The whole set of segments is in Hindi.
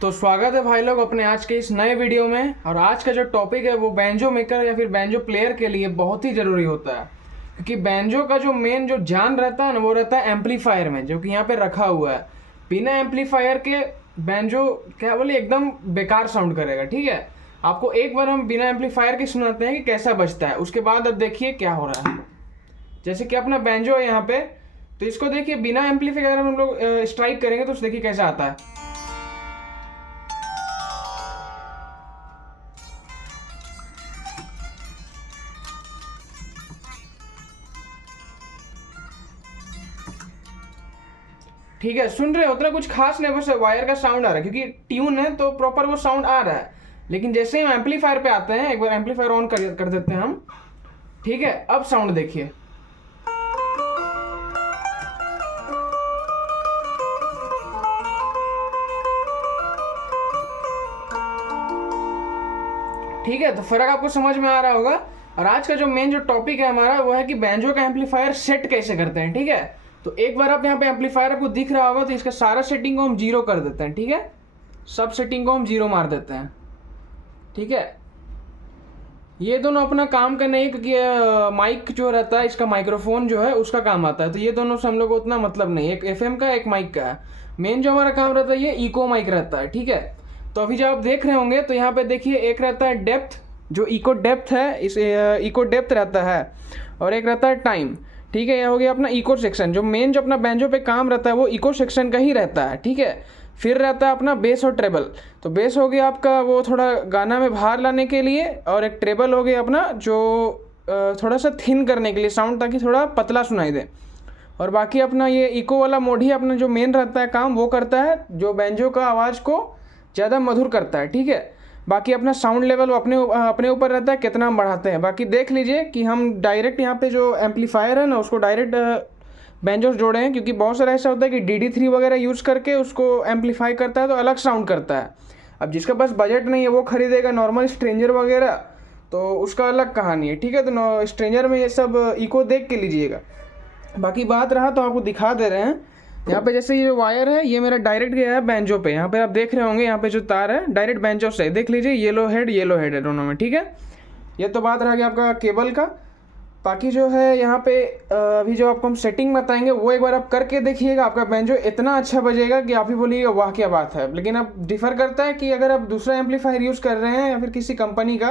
तो स्वागत है भाई लोग अपने आज के इस नए वीडियो में। और आज का जो टॉपिक है वो बैंजो मेकर या फिर बैंजो प्लेयर के लिए बहुत ही ज़रूरी होता है, क्योंकि बैंजो का जो मेन जो जान रहता है ना वो रहता है एम्पलीफायर में, जो कि यहाँ पे रखा हुआ है। बिना एम्पलीफायर के बैंजो क्या बोले एकदम बेकार साउंड करेगा। ठीक है, आपको एक बार हम बिना एम्पलीफायर के सुनाते हैं कि कैसा बजता है, उसके बाद अब देखिए क्या हो रहा है। जैसे कि अपना बैंजो है यहाँ पे, तो इसको देखिए बिना एम्पलीफायर हम लोग स्ट्राइक करेंगे तो देखिए कैसा आता है। ठीक है, सुन रहे हो, उतना कुछ खास नहीं, बस वायर का साउंड आ रहा है क्योंकि ट्यून है तो प्रॉपर वो साउंड आ रहा है। लेकिन जैसे ही हम एम्पलीफायर पे आते हैं, एक बार एम्पलीफायर ऑन कर देते हैं हम। ठीक है, अब साउंड देखिए। ठीक है, तो फर्क आपको समझ में आ रहा होगा। और आज का जो मेन जो टॉपिक है हमारा वो है कि बैंजो का एम्पलीफायर सेट कैसे करते हैं। ठीक है, तो एक बार आप यहाँ पे एम्पलीफायर आपको दिख रहा होगा, तो इसका सारा सेटिंग को हम जीरो कर देते हैं। ठीक है, सब सेटिंग को हम जीरो मार देते हैं। ठीक है, ये दोनों अपना काम का नहीं, क्योंकि माइक जो रहता है, इसका माइक्रोफोन जो है उसका काम आता है, तो ये दोनों से हम लोग को उतना मतलब नहीं। एक एफएम का, एक माइक का है। मेन जो हमारा काम रहता है ये इको माइक रहता है। ठीक है, तो अभी जब आप देख रहे होंगे तो यहाँ पे देखिए एक रहता है डेप्थ, जो इको डेप्थ है, इस इको डेप्थ रहता है, और एक रहता है टाइम। ठीक है, यह हो गया अपना इको सेक्शन। जो मेन जो अपना बैंजो पे काम रहता है वो इको सेक्शन का ही रहता है। ठीक है, फिर रहता है अपना बेस और ट्रेबल। तो बेस हो गया आपका वो थोड़ा गाना में बाहर लाने के लिए, और एक ट्रेबल हो गया अपना जो थोड़ा सा थिन करने के लिए साउंड, ताकि थोड़ा पतला सुनाई दे। और बाकी अपना ये इको वाला मोड ही अपना जो मेन रहता है काम वो करता है, जो बैंजो का आवाज़ को ज़्यादा मधुर करता है। ठीक है, बाकी अपना साउंड लेवल अपने ऊपर रहता है कितना हम बढ़ाते हैं। बाकी देख लीजिए कि हम डायरेक्ट यहाँ पे जो एम्पलीफायर है ना उसको डायरेक्ट बैंजोस जोड़े हैं, क्योंकि बहुत सारा ऐसा होता है कि DD3 वगैरह यूज़ करके उसको एम्पलीफाई करता है तो अलग साउंड करता है। अब जिसका पास बजट नहीं है वो खरीदेगा नॉर्मल स्ट्रेंजर वगैरह, तो उसका अलग कहानी है। ठीक है, तो स्ट्रेंजर में ये सब इको देख के लीजिएगा। बाकी बात रहा तो आपको दिखा दे रहे हैं। यहाँ पे जैसे ये जो वायर है ये मेरा डायरेक्ट गया है बैंजो पे। यहाँ पे आप देख रहे होंगे, यहाँ पे जो तार है डायरेक्ट बैंजो से, देख लीजिए येलो हेड है दोनों में। ठीक है, ये तो बात रहा कि आपका केबल का। बाकी जो है यहाँ पे अभी जो आपको हम सेटिंग बताएंगे वो एक बार आप करके देखिएगा, आपका बैंजो इतना अच्छा बजेगा कि आप ही बोलिएगा वाह क्या बात है। लेकिन अब डिफ़र करता है कि अगर आप दूसरा एम्पलीफायर यूज़ कर रहे हैं या फिर किसी कंपनी का,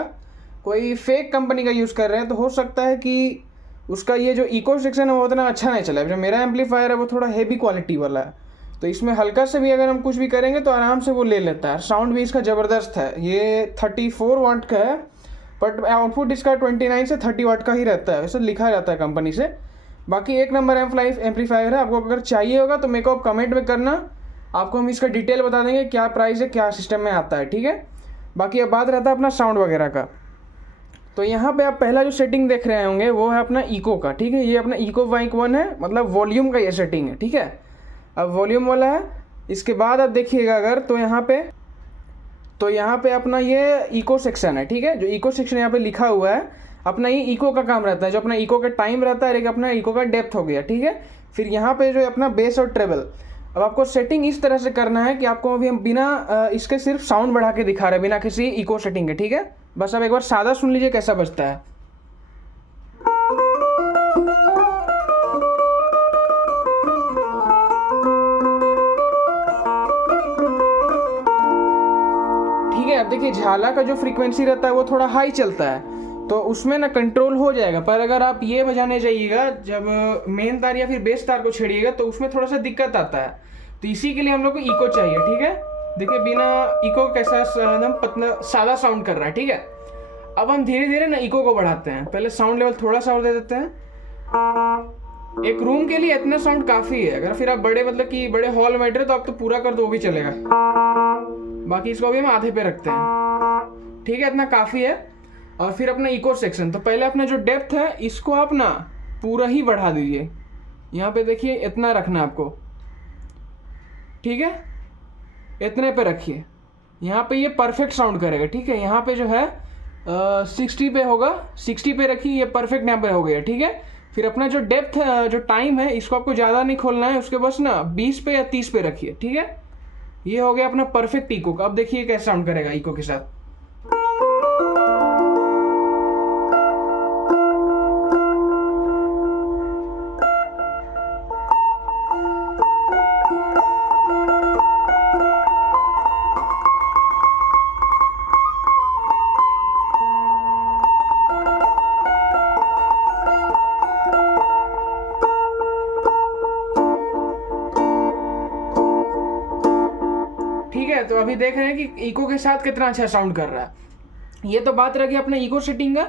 कोई फेक कंपनी का यूज़ कर रहे हैं, तो हो सकता है कि उसका ये जो इको सेक्शन है वो उतना अच्छा नहीं चला। जो मेरा एम्पलीफायर है वो थोड़ा हेवी क्वालिटी वाला है, तो इसमें हल्का से भी अगर हम कुछ भी करेंगे तो आराम से वो ले लेता है। साउंड भी इसका ज़बरदस्त है। ये 34 वाट का है, बट आउटपुट इसका 29 से 30 वाट का ही रहता है, वैसे लिखा रहता है कंपनी से। बाकी एक नंबर एम्पलीफायर है। आपको अगर चाहिए होगा तो मेरे को आप कमेंट में करना, आपको हम इसका डिटेल बता देंगे क्या प्राइस है, क्या सिस्टम में आता है। ठीक है, बाकी अब बात रहता है अपना साउंड वगैरह का। तो यहाँ पे आप पहला जो सेटिंग देख रहे होंगे वो है अपना इको का। ठीक है, ये अपना इको माइक 1 है, मतलब वॉल्यूम का ये सेटिंग है। ठीक है, अब वॉल्यूम वाला है। इसके बाद आप देखिएगा अगर तो यहाँ पे अपना ये इको सेक्शन है। ठीक है, जो इको सेक्शन यहाँ पे लिखा हुआ है अपना ये इको का काम रहता है, जो अपना इको का टाइम रहता है, एक अपना इको का डेप्थ हो गया। ठीक है, फिर यहाँ पे जो है अपना बेस और ट्रेबल। अब आपको सेटिंग इस तरह से करना है कि आपको अभी हम बिना इसके सिर्फ साउंड बढ़ा के दिखा रहे हैं, बिना किसी इको सेटिंग के। ठीक है, बस अब एक बार सादा सुन लीजिए कैसा बजता है। ठीक है, अब देखिए झाला का जो फ्रीक्वेंसी रहता है वो थोड़ा हाई चलता है, तो उसमें ना कंट्रोल हो जाएगा। पर अगर आप ये बजाने जाइएगा, जब मेन तार या फिर बेस तार को छेड़िएगा तो उसमें थोड़ा सा दिक्कत आता है। तो इसी के लिए हम लोग को इको चाहिए। ठीक है, देखिए बिना इको कैसा एकदम पतला सादा साउंड कर रहा है। ठीक है, अब हम धीरे धीरे ना इको को बढ़ाते हैं। पहले साउंड लेवल थोड़ा सा और दे देते हैं। एक रूम के लिए इतना साउंड काफ़ी है। अगर फिर आप बड़े मतलब कि बड़े हॉल में बैठ रहे तो आप तो पूरा कर दो वो भी चलेगा। बाकी इसको भी हम आधे पे रखते हैं। ठीक है, इतना काफ़ी है। और फिर अपना इको सेक्शन, तो पहले अपना जो डेप्थ है इसको आप ना पूरा ही बढ़ा दीजिए। यहाँ पे देखिए इतना रखना आपको। ठीक है, इतने पे रखिए, यहाँ पे ये परफेक्ट साउंड करेगा। ठीक है, यहाँ पे जो है 60 पे होगा, 60 पे रखिए, ये परफेक्ट यहाँ पे हो गया। ठीक है, फिर अपना जो डेप्थ जो टाइम है इसको आपको ज़्यादा नहीं खोलना है, उसके बस ना 20 पे या 30 पे रखिए। ठीक है, ये हो गया अपना परफेक्ट इको का। अब देखिए कैसे साउंड करेगा इको के साथ। ठीक है, तो अभी देख रहे हैं कि इको के साथ कितना अच्छा साउंड कर रहा है। ये तो बात रह गई अपना इको सेटिंग का।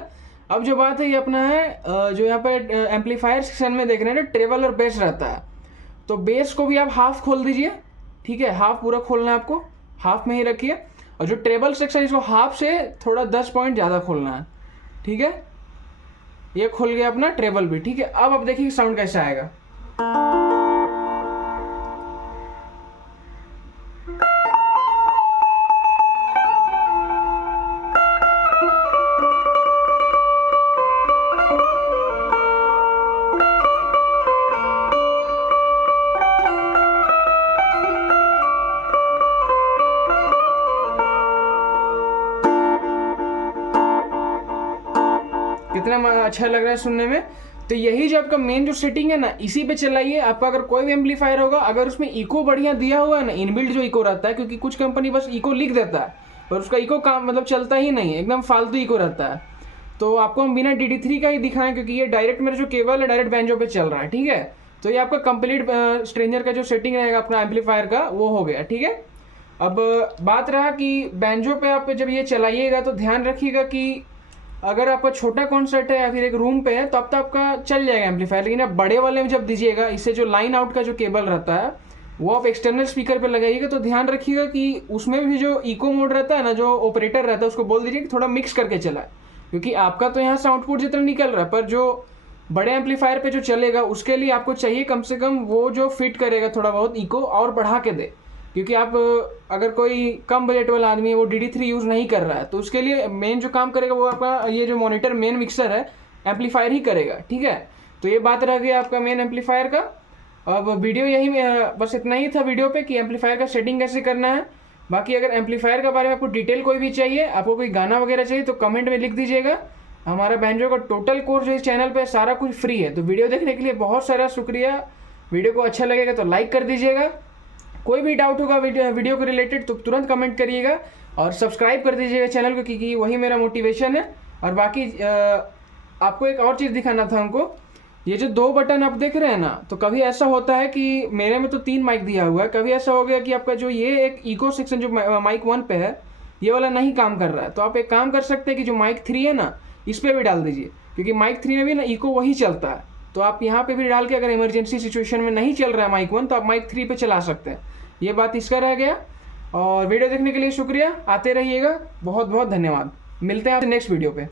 अब जो बात है ये अपना है जो यहाँ पे एम्पलीफायर सेक्शन में देख रहे हैं ना, ट्रेबल और बेस रहता है। तो बेस को भी आप हाफ खोल दीजिए, ठीक है, हाफ पूरा खोलना है आपको, हाफ में ही रखिए। और जो ट्रेबल सेक्शन इसको हाफ से थोड़ा 10 पॉइंट ज़्यादा खोलना है, ठीक है। ये खुल गया अपना ट्रेबल भी, ठीक है। अब आप देखिए साउंड कैसा आएगा। कितना अच्छा लग रहा है सुनने में। तो यही जो आपका मेन जो सेटिंग है ना, इसी पे चलाइए। आपका अगर कोई भी एम्पलीफायर होगा, अगर उसमें इको बढ़िया दिया हुआ है ना, इनबिल्ट जो इको रहता है, क्योंकि कुछ कंपनी बस इको लिख देता है पर उसका इको काम मतलब चलता ही नहीं है, एकदम फालतू इको रहता है। तो आपको हम बिना DD3 का ही दिखाएं, क्योंकि ये डायरेक्ट मेरा जो केबल है डायरेक्ट बैंजो पे चल रहा है, ठीक है। तो ये आपका कंप्लीट स्ट्रेंजर का जो सेटिंग रहेगा अपना एम्पलीफायर का, वो हो गया, ठीक है। अब बात रहा कि बैंजो पे आप जब ये चलाइएगा तो ध्यान रखिएगा कि अगर आपका छोटा कॉन्सर्ट है या फिर एक रूम पे है तब तो आपका चल जाएगा एम्पलीफायर, लेकिन आप बड़े वाले में जब दीजिएगा, इससे जो लाइन आउट का जो केबल रहता है वो आप एक्सटर्नल स्पीकर पे लगाइएगा। तो ध्यान रखिएगा कि उसमें भी जो इको मोड रहता है ना, जो ऑपरेटर रहता है उसको बोल दीजिए कि थोड़ा मिक्स करके चलाए, क्योंकि आपका तो यहाँ से आउटपुट जितना निकल रहा है, पर जो बड़े एम्पलीफायर पे जो चलेगा उसके लिए आपको चाहिए कम से कम वो जो फिट करेगा थोड़ा बहुत इको और बढ़ा के दे। क्योंकि आप अगर कोई कम बजट वाला आदमी है, वो DD3 यूज़ नहीं कर रहा है, तो उसके लिए मेन जो काम करेगा वो आपका ये जो मॉनिटर मेन मिक्सर है एम्पलीफायर ही करेगा, ठीक है। तो ये बात रह गई आपका मेन एम्पलीफायर का। अब वीडियो यही बस इतना ही था वीडियो पे कि एम्पलीफायर का सेटिंग कैसे करना है। बाकी अगर एम्पलीफायर के बारे में आपको डिटेल कोई भी चाहिए, आपको कोई गाना वगैरह चाहिए, तो कमेंट में लिख दीजिएगा। हमारा बैंजो का टोटल कोर्स जो इस चैनल पे सारा कुछ फ्री है। तो वीडियो देखने के लिए बहुत सारा शुक्रिया। वीडियो को अच्छा लगेगा तो लाइक कर दीजिएगा। कोई भी डाउट होगा वीडियो को रिलेटेड तो तुरंत कमेंट करिएगा और सब्सक्राइब कर दीजिएगा चैनल को, क्योंकि वही मेरा मोटिवेशन है। और बाकी आपको एक और चीज़ दिखाना था हमको, ये जो 2 बटन आप देख रहे हैं ना, तो कभी ऐसा होता है कि मेरे में तो 3 माइक दिया हुआ है, कभी ऐसा हो गया कि आपका जो ये एक इको सेक्शन जो माइक 1 पे है ये वाला नहीं काम कर रहा है। तो आप एक काम कर सकते हैं कि जो माइक 3 है ना, इस पर भी डाल दीजिए, क्योंकि माइक 3 में भी ना इको वही चलता है। तो आप यहाँ पे भी डाल के, अगर इमरजेंसी सिचुएशन में नहीं चल रहा है माइक 1, तो आप माइक 3 पे चला सकते हैं। ये बात इसका रह गया। और वीडियो देखने के लिए शुक्रिया, आते रहिएगा, बहुत बहुत धन्यवाद। मिलते हैं आपसे नेक्स्ट वीडियो पे।